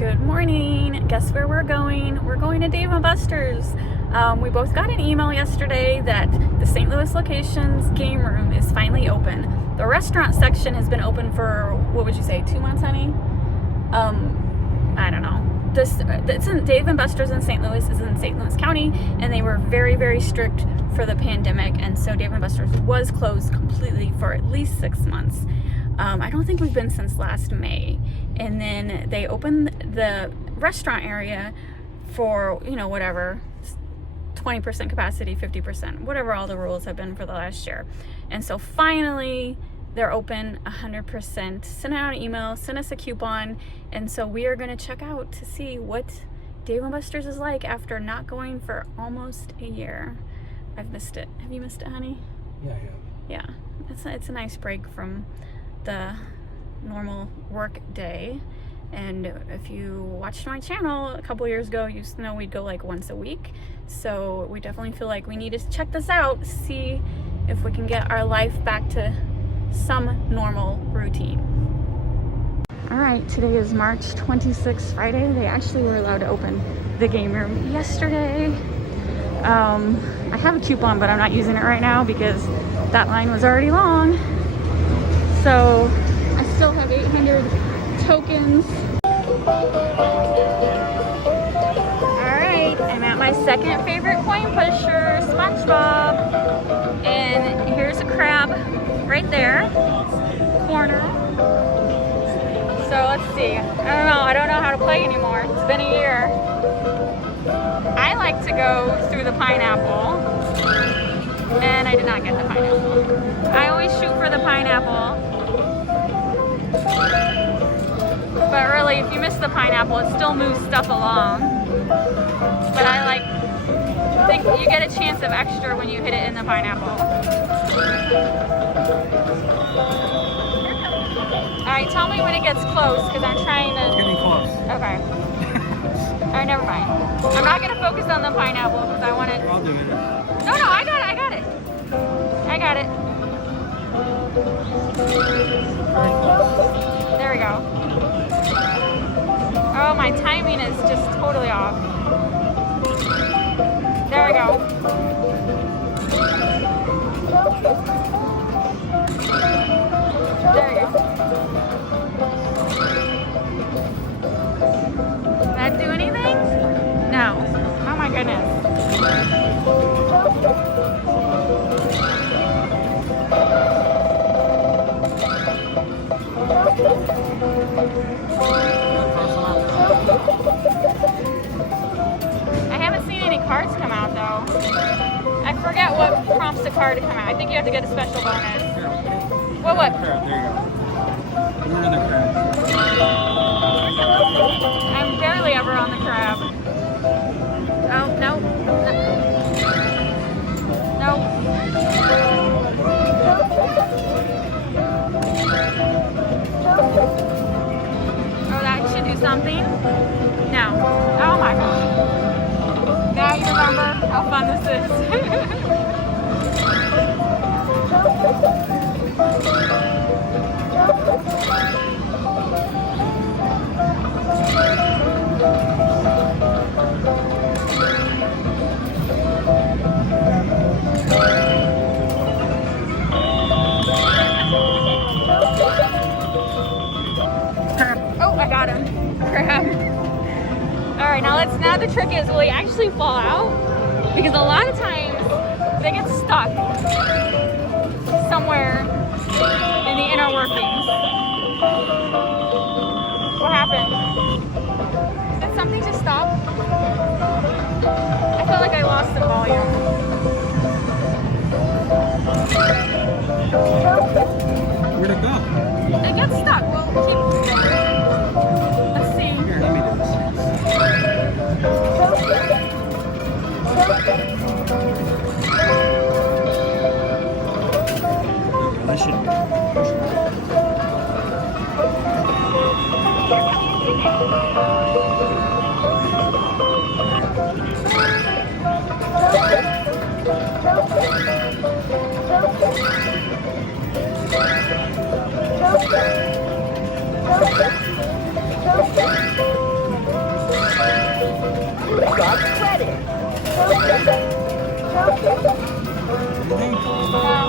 Good morning. Guess where we're going? We're going to Dave & Buster's. We both got an email yesterday that the St. Louis location's game room is finally open. The restaurant section has been open for, what would you say, 2 months, honey? I don't know. It's in Dave & Buster's in St. Louis, is in St. Louis County, and they were very, very strict for the pandemic, and so Dave & Buster's was closed completely for at least 6 months. I don't think we've been since last May. And then they opened the restaurant area for, whatever, 20% capacity, 50%, whatever all the rules have been for the last year. And so finally they're open 100%. Send out an email, send us a coupon. And so we are going to check out to see what Dave & Buster's is like after not going for almost a year. I've missed it. Have you missed it, honey? Yeah, I have. Yeah. It's a nice break from the normal work day. And if you watched my channel a couple years ago, you used to know we'd go like once a week. So we definitely feel like we need to check this out, see if we can get our life back to some normal routine. All right, today is March 26th, Friday. They actually were allowed to open the game room yesterday. I have a coupon, but I'm not using it right now because that line was already long. So I still have 800 tokens. Alright, I'm at my second favorite coin pusher, Spongebob. And here's a crab right there, corner. So let's see. I don't know how to play anymore. It's been a year. I like to go through the pineapple. And I did not get the pineapple. I always shoot for the pineapple. But really, if you miss the pineapple, it still moves stuff along. But I think you get a chance of extra when you hit it in the pineapple. Alright, tell me when it gets close, because I'm trying to... It's getting close. Okay. Alright, never mind. I'm not going to focus on the pineapple, because I want it... I'll do it. No, I got it. I got it. There we go. Oh, my timing is just totally off. There we go. There we go. Did that do anything? No. Oh my goodness. I haven't seen any cards come out though. I forget what prompts the card to come out. I think you have to get a special bonus. What? Crab, there you go. You're on the crab. I'm barely ever on the crab. Oh, no. No. Oh, that should do something. No. Oh my god. Now you remember how fun this is. Oh, I got him. Crap. Alright, now the trick is, will he actually fall out? Because a lot of times they get stuck somewhere in the inner workings. What happened? Did something just stop? I felt like I lost the volume. Where'd it go? It gets stuck. Well, let's see. Here, let me do this. That should be.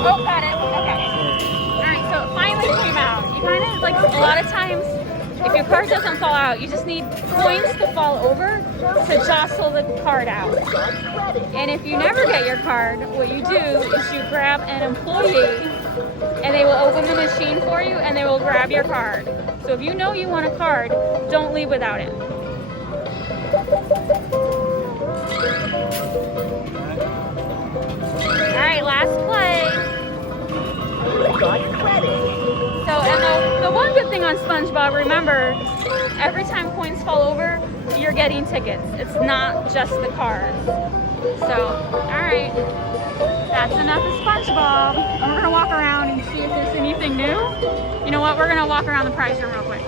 Oh, got it. Okay. Alright, so it finally came out. You kind of, like, a lot of times, if your card doesn't fall out, you just need coins to fall over to jostle the card out. And if you never get your card, what you do is you grab an employee and they will open the machine for you and they will grab your card. So if you know you want a card, don't leave without it. Alright, last play. So, and the one good thing on Spongebob, remember, every time coins fall over, you're getting tickets. It's not just the cards. So, alright, that's enough of Spongebob. And we're gonna walk around and see if there's anything new. You know what, we're gonna walk around the prize room real quick.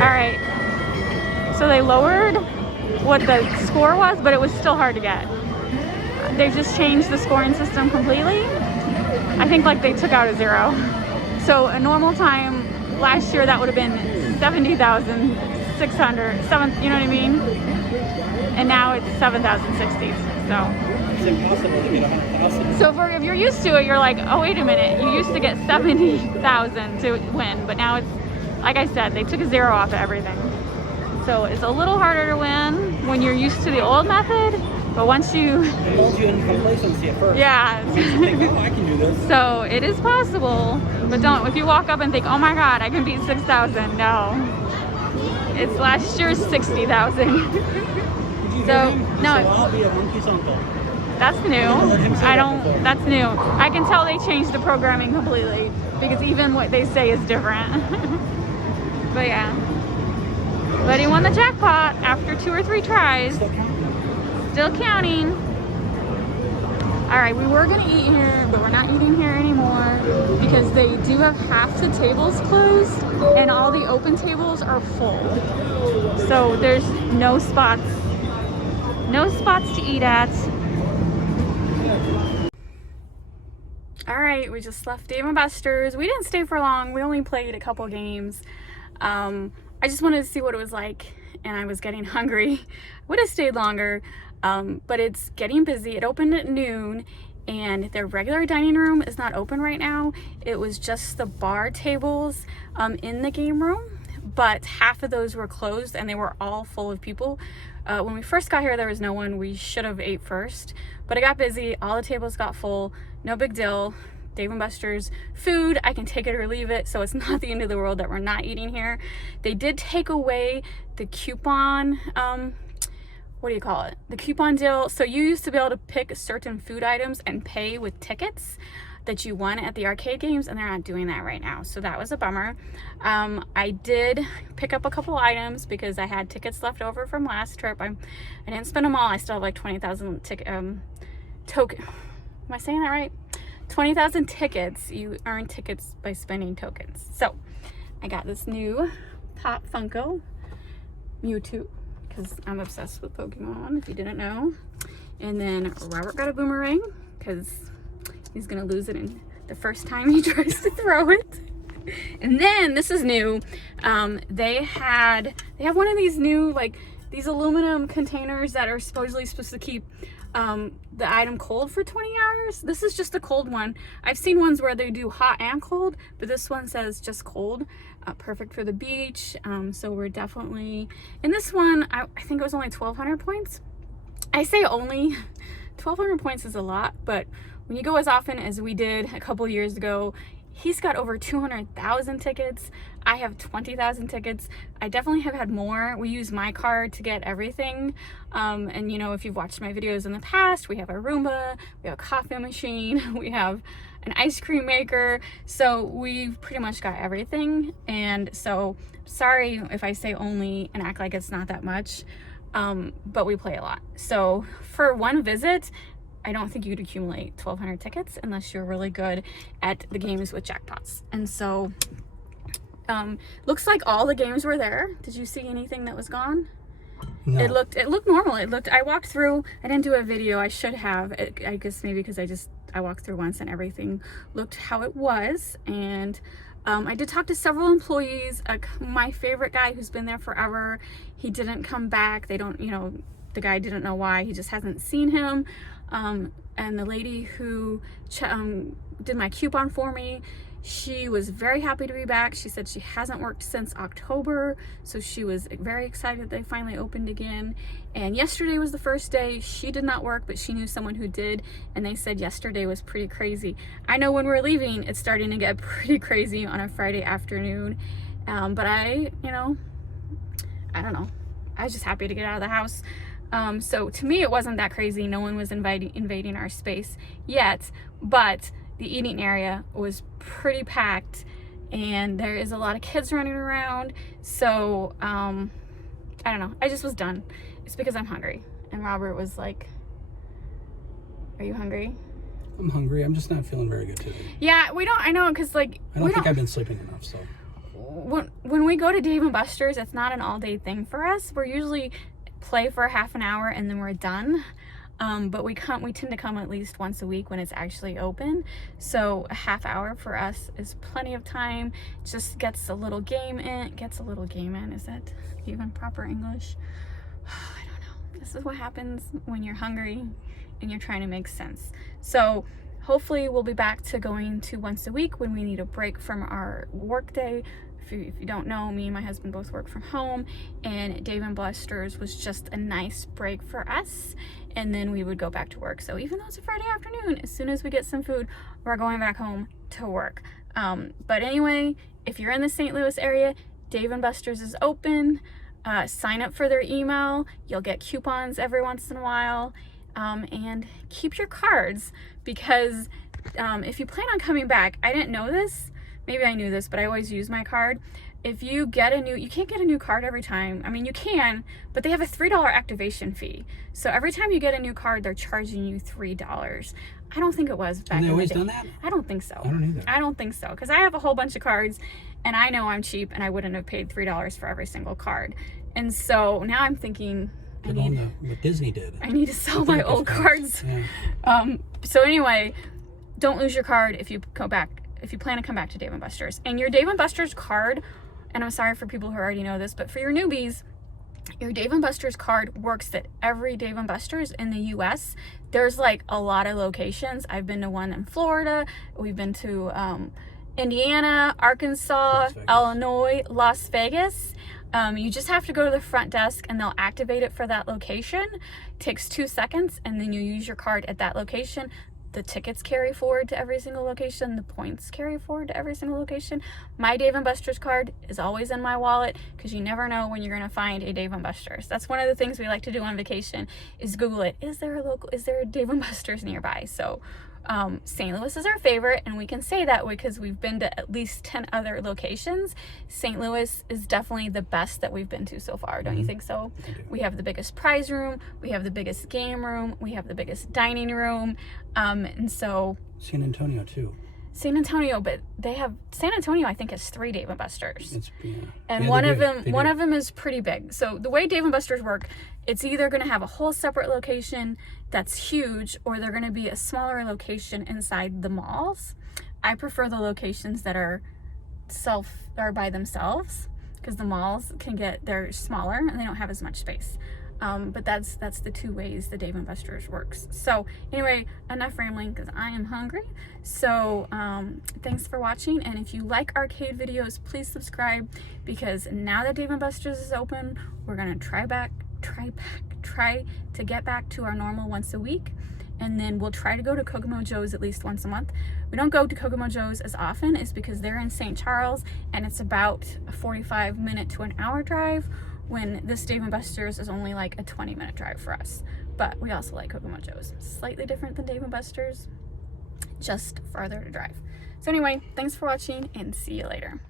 Alright, so they lowered what the score was, but it was still hard to get. They just changed the scoring system completely. I think like they took out a 0. So a normal time last year that would have been 70,600, you know what I mean? And now it's 7,060. So It's impossible to get 100,000. so if you're used to it, you're like, oh wait a minute, you used to get 70,000 to win, but now it's, like I said, they took a 0 off of everything. So it's a little harder to win when you're used to the old method, but once you... It holds you in complacency at first. Yeah. You think, oh, I can do this. So it is possible, but don't, if you walk up and think, oh my god, I can beat 6,000, no. It's last year's 60,000. Did you hear So, him? no. So I'll be a monkey's uncle. That's new. Let him say I that don't, before. that's new. I can tell they changed the programming completely because even what they say is different. But yeah. But he won the jackpot after 2 or 3 tries. Still counting. Alright, we were gonna eat here, but we're not eating here anymore because they do have half the tables closed and all the open tables are full. So there's no spots to eat at. Alright, we just left Dave & Buster's. We didn't stay for long. We only played a couple games. I just wanted to see what it was like and I was getting hungry. Would have stayed longer, but it's getting busy. It opened at noon and their regular dining room is not open right now. It was just the bar tables in the game room, but half of those were closed and they were all full of people. When we first got here, there was no one. We should have ate first, but it got busy. All the tables got full. No big deal. Dave & Buster's food, I can take it or leave it, so it's not the end of the world that we're not eating here. They did take away the coupon, what do you call it? The coupon deal. So you used to be able to pick certain food items and pay with tickets that you won at the arcade games, and they're not doing that right now. So that was a bummer. I did pick up a couple items because I had tickets left over from last trip. I didn't spend them all. I still have like 20,000 token. Am I saying that right? 20,000 tickets. You earn tickets by spending tokens. So I got this new Pop Funko Mewtwo because I'm obsessed with Pokemon, if you didn't know. And then Robert got a boomerang because he's gonna lose it in the first time he tries to throw it. And then this is new. They have one of these new, like, these aluminum containers that are supposedly supposed to keep the item cold for 20 hours. This is just a cold one. I've seen ones where they do hot and cold, but this one says just cold. Perfect for the beach. So we're definitely in this one. I think it was only 1,200 points. I say only 1,200 points is a lot, but when you go as often as we did a couple years ago, he's got over 200,000 tickets. I have 20,000 tickets. I definitely have had more. We use my card to get everything. And you know, if you've watched my videos in the past, we have a Roomba, we have a coffee machine, we have an ice cream maker. So we've pretty much got everything. And so sorry if I say only and act like it's not that much, but we play a lot. So for one visit, I don't think you'd accumulate 1,200 tickets unless you're really good at the games with jackpots. And so, looks like all the games were there. Did you see anything that was gone? No. It looked normal. I walked through, I didn't do a video. I should have, I guess maybe because I walked through once and everything looked how it was. And I did talk to several employees. My favorite guy who's been there forever, he didn't come back. They don't, you know, the guy didn't know why. He just hasn't seen him. And the lady who did my coupon for me, she was very happy to be back. She said she hasn't worked since October, so she was very excited they finally opened again. And yesterday was the first day. She did not work, but she knew someone who did, and they said yesterday was pretty crazy. I know when we're leaving, it's starting to get pretty crazy on a Friday afternoon. But I don't know. I was just happy to get out of the house. So to me, it wasn't that crazy. No one was invading our space yet, but the eating area was pretty packed, and there is a lot of kids running around. So I don't know. I just was done. It's because I'm hungry. And Robert was like, "Are you hungry?" I'm hungry. I'm just not feeling very good today. Yeah, I know, because like I don't think I've been sleeping enough. So when we go to Dave & Buster's, it's not an all-day thing for us. We're usually play for half an hour and then we're done. But we tend to come at least once a week when it's actually open. So a half hour for us is plenty of time. Just gets a little game in. Is that even proper English? I don't know. This is what happens when you're hungry and you're trying to make sense. So hopefully we'll be back to going to once a week when we need a break from our work day. If you don't know, me and my husband both work from home, and Dave & Buster's was just a nice break for us, and then we would go back to work. So even though it's a Friday afternoon, as soon as we get some food, we're going back home to work. But anyway, if you're in the St. Louis area, Dave & Buster's is open. Sign up for their email. You'll get coupons every once in a while, and keep your cards, because if you plan on coming back, I didn't know this. Maybe I knew this, but I always use my card. If you get you can't get a new card every time. I mean, you can, but they have a $3 activation fee. So every time you get a new card, they're charging you $3. I don't think it was back in the day. Have they always done that? I don't think so. I don't either. I don't think so, because I have a whole bunch of cards, and I know I'm cheap, and I wouldn't have paid $3 for every single card. And so now I'm thinking, what Disney did. I need to sell my old cards. Yeah. So anyway, don't lose your card if you go back. If you plan to come back to Dave & Buster's. And your Dave & Buster's card, and I'm sorry for people who already know this, but for your newbies, your Dave & Buster's card works at every Dave & Buster's in the US. There's like a lot of locations. I've been to one in Florida. We've been to Indiana, Arkansas, Illinois, Las Vegas. You just have to go to the front desk and they'll activate it for that location. It takes 2 seconds, and then you use your card at that location. The tickets carry forward to every single location. The points carry forward to every single location. My Dave & Buster's card is always in my wallet, because you never know when you're going to find a Dave & Buster's. That's one of the things we like to do on vacation, is Google it. Is there a Dave & Buster's nearby? So St. Louis is our favorite, and we can say that because we've been to at least 10 other locations. St. Louis is definitely the best that we've been to so far. Don't you think so? We have the biggest prize room, we have the biggest game room, we have the biggest dining room, and so San Antonio too. San Antonio, but San Antonio, I think, has 3 Dave & Buster's. And yeah, one of them is pretty big. So the way Dave & Buster's work, it's either going to have a whole separate location that's huge, or they're going to be a smaller location inside the malls. I prefer the locations that are by themselves, because the malls they're smaller and they don't have as much space. But that's the 2 ways the Dave & Buster's works. So anyway, enough rambling, because I am hungry. So thanks for watching, and if you like arcade videos, please subscribe, because now that Dave & Buster's is open, we're gonna try to get back to our normal once a week, and then we'll try to go to Kokomo Joe's at least once a month. We don't go to Kokomo Joe's as often, is because they're in St. Charles, and it's about a 45-minute to an hour drive, when this Dave & Buster's is only like a 20-minute drive for us. But we also like Kokomo Joe's. Slightly different than Dave & Buster's, just farther to drive. So anyway, thanks for watching, and see you later.